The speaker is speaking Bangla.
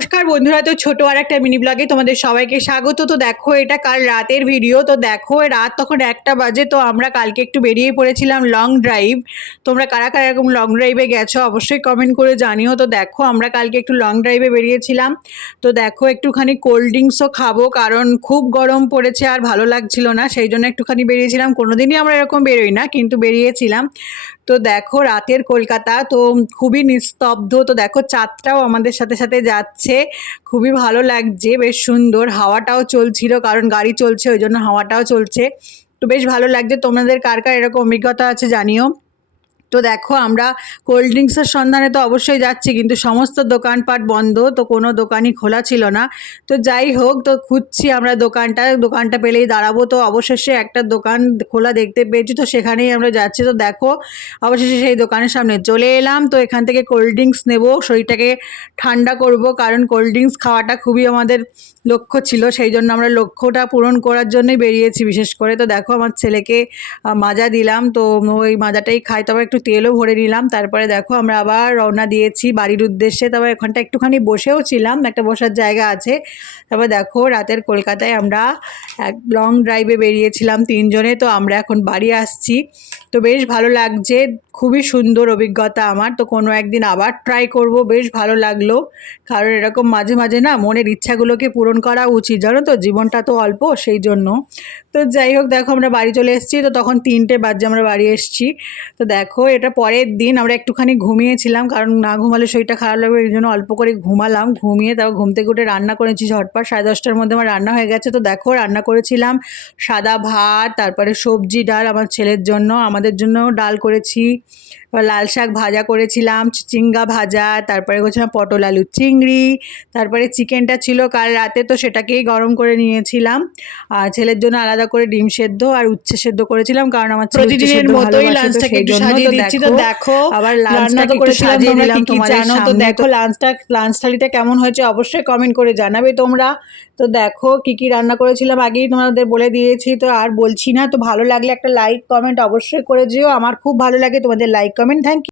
নমস্কার বন্ধুরা, তো ছোট আর একটা মিনি ব্লগে তোমাদের সবাইকে স্বাগত। তো দেখো, এটা কাল রাতের ভিডিও তো দেখো, রাত তখন একটা বাজে, তো আমরা কালকে একটু বেরিয়ে পড়েছিলাম লং ড্রাইভ তোমরা কারা কারা এরকম লং ড্রাইভে গেছো, অবশ্যই কমেন্ট করে জানিও। তো দেখো, আমরা কালকে একটু লং ড্রাইভে বেরিয়েছিলাম। তো দেখো, একটুখানি কোল্ড ড্রিঙ্কসও খাব, কারণ খুব গরম পড়েছে আর ভালো লাগছিল না, সেই জন্য একটুখানি বেরিয়েছিলাম। কোনোদিনই আমরা এরকম বেরোই না, কিন্তু বেরিয়েছিলাম। তো দেখো রাতের কলকাতা, তো খুবই নিস্তব্ধ, তো দেখো চাঁদটাও আমাদের সাথে সাথে যাচ্ছে। খুবই ভালো লাগছে, বেশ সুন্দর, হাওয়াটাও চলছিল, কারণ গাড়ি চলছে, ওই জন্য হাওয়াটাও চলছে। তো বেশ ভালো লাগছে, তোমাদের কার কার এরকম অভিজ্ঞতা আছে জানিও। তো দেখো, আমরা কোল্ড ড্রিঙ্কসের সন্ধানে তো অবশ্যই যাচ্ছি, কিন্তু সমস্ত দোকানপাট বন্ধ, তো কোনো দোকানই খোলা ছিল না। তো যাই হোক, তো খুঁজছি আমরা দোকানটা দোকানটা পেলেই দাঁড়াবো। তো অবশেষে একটা দোকান খোলা দেখতে পেয়েছি, তো সেখানেই আমরা যাচ্ছি। তো দেখো, অবশেষে সেই দোকানের সামনে চলে এলাম। তো এখান থেকে কোল্ড ড্রিঙ্কস নেব, শরীরটাকে ঠান্ডা করব, কারণ কোল্ড ড্রিঙ্কস খাওয়াটা খুবই আমাদের লক্ষ্য ছিল। সেই জন্য আমরা লক্ষ্যটা পূরণ করার জন্যই বেরিয়েছি বিশেষ করে। তো দেখো, আমার ছেলেকে মাজা দিলাম। তো ওই মাজাটাই খাই, তবে একটু তেলও ভরে নিলাম। তারপরে দেখো আমরা আবার রওনা দিয়েছি বাড়ির উদ্দেশ্যে। তারপর এখানটা একটুখানি বসেও ছিলাম, একটা বসার জায়গা আছে। তারপর দেখো রাতের কলকাতায় আমরা এক লং ড্রাইভে বেরিয়েছিলাম তিনজনে, তো আমরা এখন বাড়ি আসছি। তো বেশ ভালো লাগছে, খুবই সুন্দর অভিজ্ঞতা আমার। তো কোনো একদিন আবার ট্রাই করব, বেশ ভালো লাগল। কারণ এরকম মাঝে মাঝে না মনের ইচ্ছাগুলোকে পূরণ করা উচিত, জানো তো? জীবনটা তো অল্প সেই জন্য। তো যাই হোক, দেখো আমরা বাড়ি চলে এসেছি, তো তখন তিনটে বাজে আমরা বাড়ি এসেছি। তো দেখো, এটা পরের দিন আমরা একটুখানি ঘুমিয়েছিলাম, কারণ না ঘুমালে শরীরটা খারাপ লাগবে, এই জন্য অল্প করে ঘুমালাম। ঘুমিয়ে তারপর ঘুম থেকে উঠে রান্না করেছি ঝটপট, সাড়ে দশটার মধ্যে আমার রান্না হয়ে গেছে। তো দেখো, রান্না করেছিলাম। সাদা ভাত তারপরে সবজি ডাল আমার ছেলের জন্য আমাদের জন্য ডাল করেছি। লাল শাক ভাজা করেছিলাম চিচিঙ্গা ভাজা তারপরে করেছিলাম পটল আলু চিংড়ি তারপরে চিকেনটা ছিল কাল রাতে তো সেটাকেই গরম করে নিয়েছিলাম। আর ছেলের জন্য আলাদা করে ডিম সেদ্ধ আর উচ্ছে সেদ্ধ করেছিলাম কারণ আমার প্রতিদিনের মতোই লাঞ্চটাকে একটু সাজিয়ে দিচ্ছি তো দেখো আবার রান্না লাঞ্চটা তো করেছিলাম সাজিয়ে তোমরা কি জানো? তো দেখো লাঞ্চটা লাঞ্চ থালিটা কেমন হয়েছে অবশ্যই কমেন্ট করে জানাবে তোমরা। তো দেখো কি কি রান্না করেছিলাম, আগেই তোমাদের বলে দিয়েছি, তো আর বলছি না। তো ভালো লাগলে একটা লাইক কমেন্ট অবশ্যই করে যেও। আমার খুব ভালো লাগে তোমাদের লাইক কমেন্ট থ্যাংক